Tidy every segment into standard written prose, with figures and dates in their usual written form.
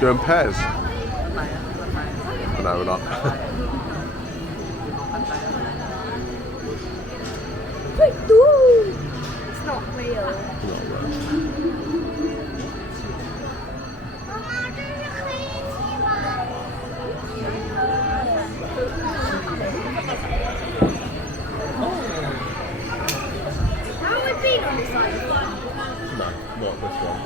You're in pairs? No, we're not. It's not real. How would be on this side? No, not this one.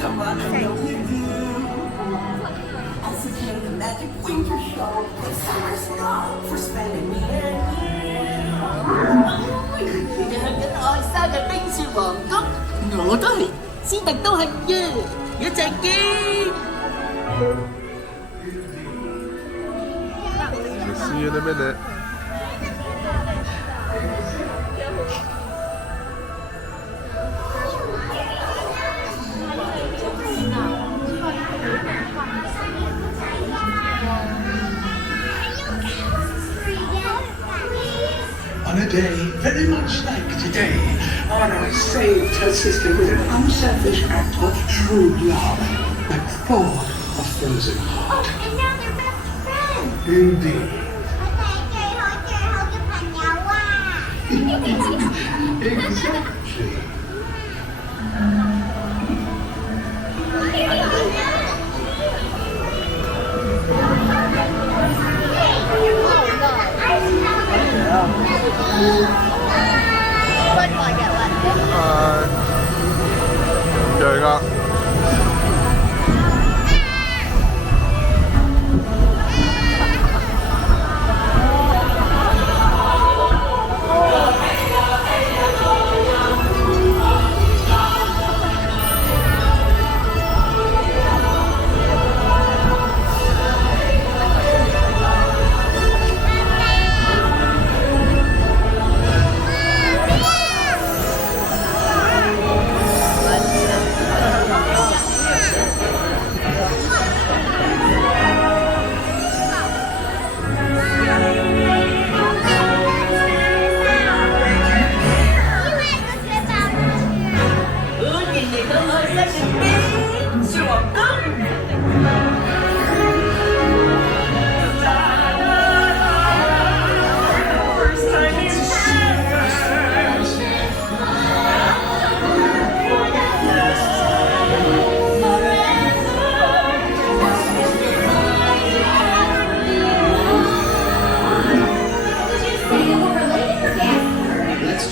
Come on, the magic winter show. Summer snow for spending the air. Cái ơi sao là binh sư bọn cốc nổ tới xin tặng tôi hình như giữa trời kia. See you in a minute. On a day very much like today, Anna saved her sister with an unselfish act of true love, like thawed a frozen heart. Oh, and now they're best friends. Indeed. Exactly. Going up.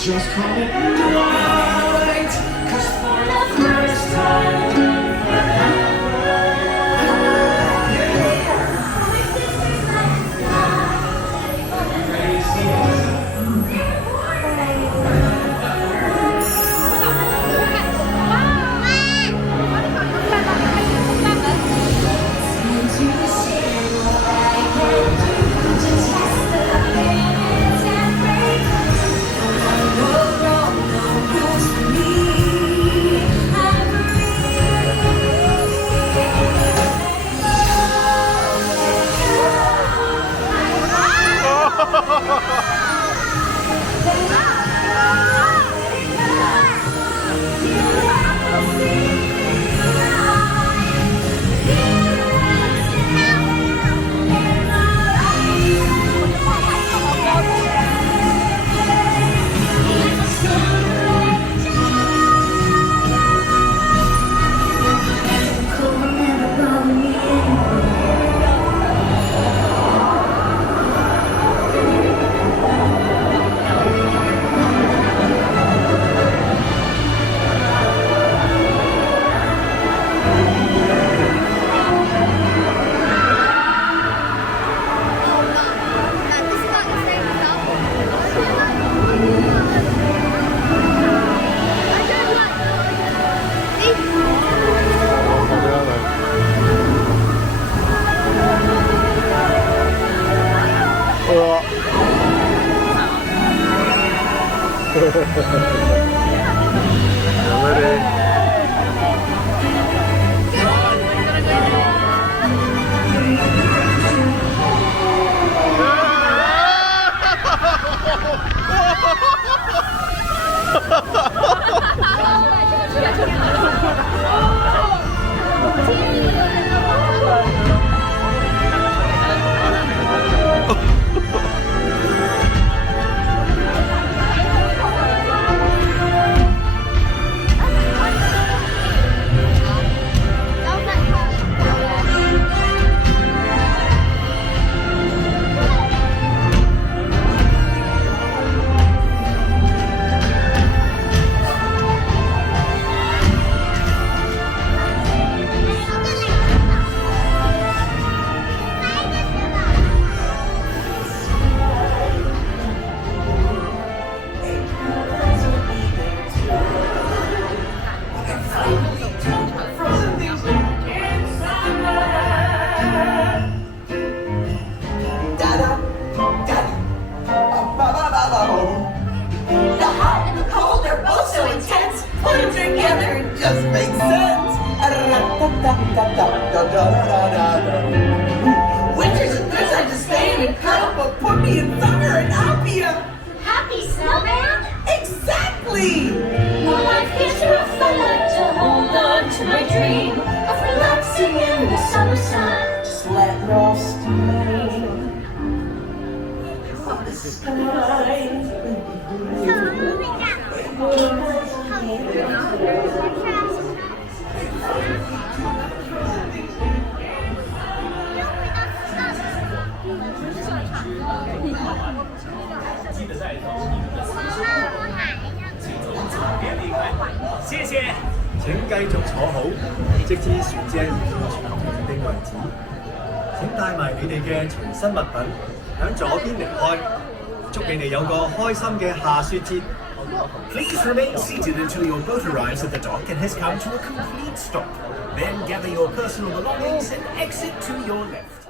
Just call it right, 'cause for the first time Ready? Just makes sense. Winters and good time to stay and cuddle, but put me in summer and I'll be a Happy snowman? exactly. My life gives me a fun to hold on to my dream of relaxing in the summer sun. Just let off steam from the sky. 謝謝，請繼續坐好，直至船隻完全停定為止。請帶埋你哋嘅隨身物品，響左邊離開。祝你哋有個開心嘅下雪節。Please remain seated until your boat arrives at the dock and has come to a complete stop. Then gather your personal belongings and exit to your left.